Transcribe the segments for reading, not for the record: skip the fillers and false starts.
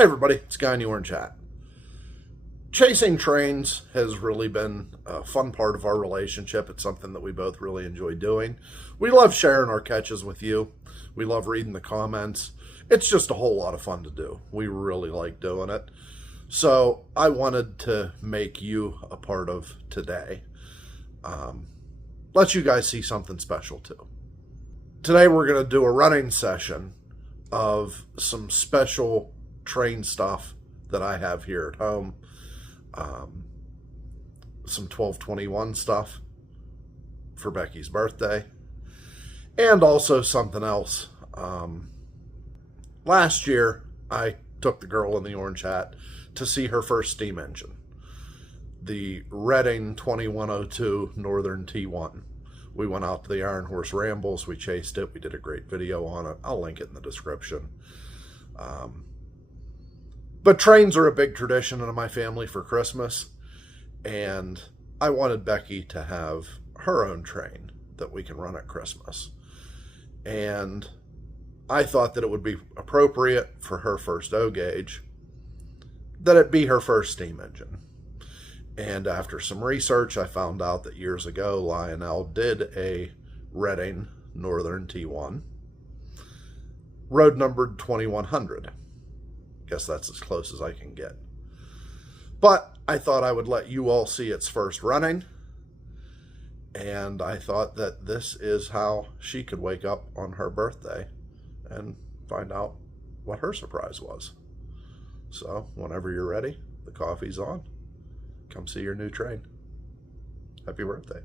Hey everybody, it's Guy in the Orange Hat. Chasing trains has really been a fun part of our relationship. It's something that we both really enjoy doing. We love sharing our catches with you. We love reading the comments. It's just a whole lot of fun to do. We really like doing it. So I wanted to make you a part of today. Let you guys see something special too. Today we're going to do a running session of some special train stuff that I have here at home. Some 1221 stuff for Becky's birthday, and also something else. Last year I took the girl in the orange hat to see her first steam engine, the Reading 2102 Northern T1. We went out to the Iron Horse Rambles, we chased it, we did a great video on it. I'll link it in the description. But trains are a big tradition in my family for Christmas, and I wanted Becky to have her own train that we can run at Christmas. And I thought that it would be appropriate for her first O-gauge that it be her first steam engine. And after some research, I found out that years ago, Lionel did a Reading Northern T1, road numbered 2100. Guess that's as close as I can get. But I thought I would let you all see its first running, and I thought that this is how she could wake up on her birthday and find out what her surprise was. So whenever you're ready, the coffee's on. Come see your new train. Happy birthday.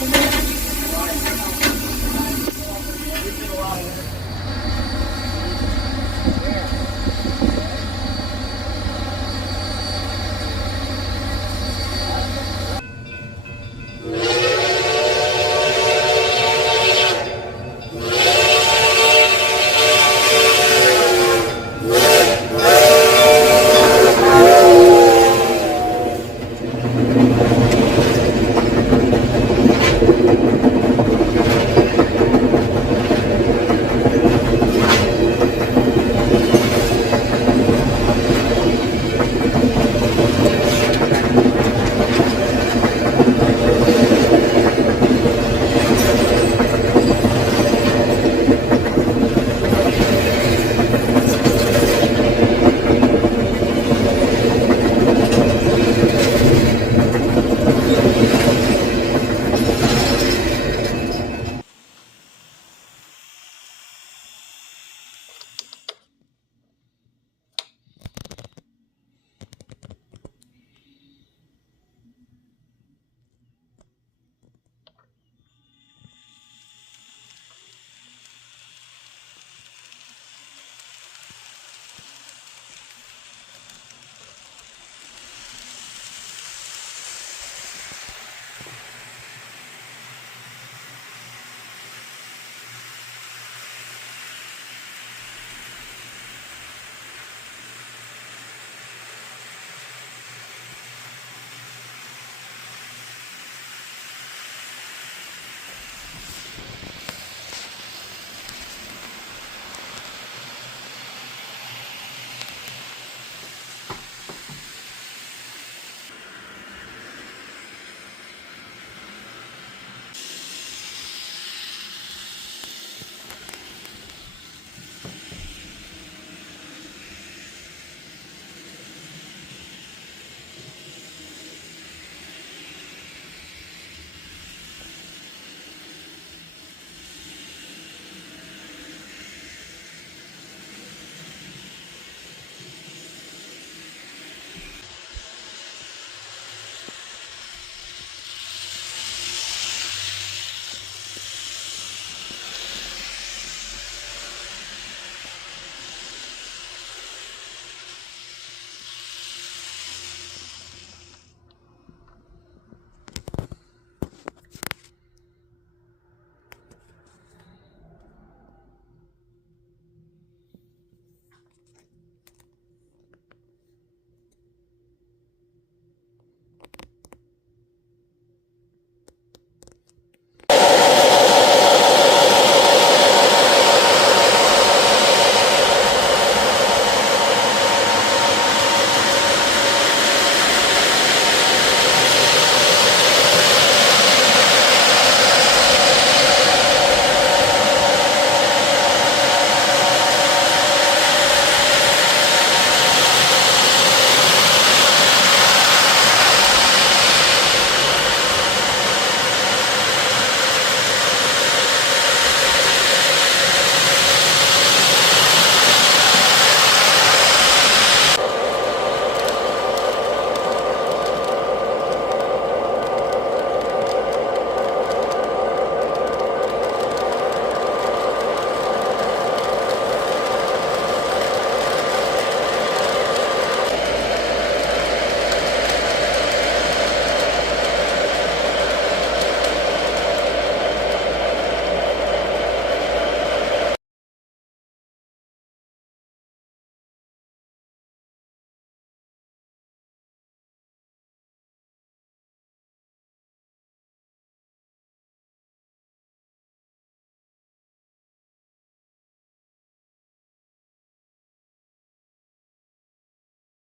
Thank you.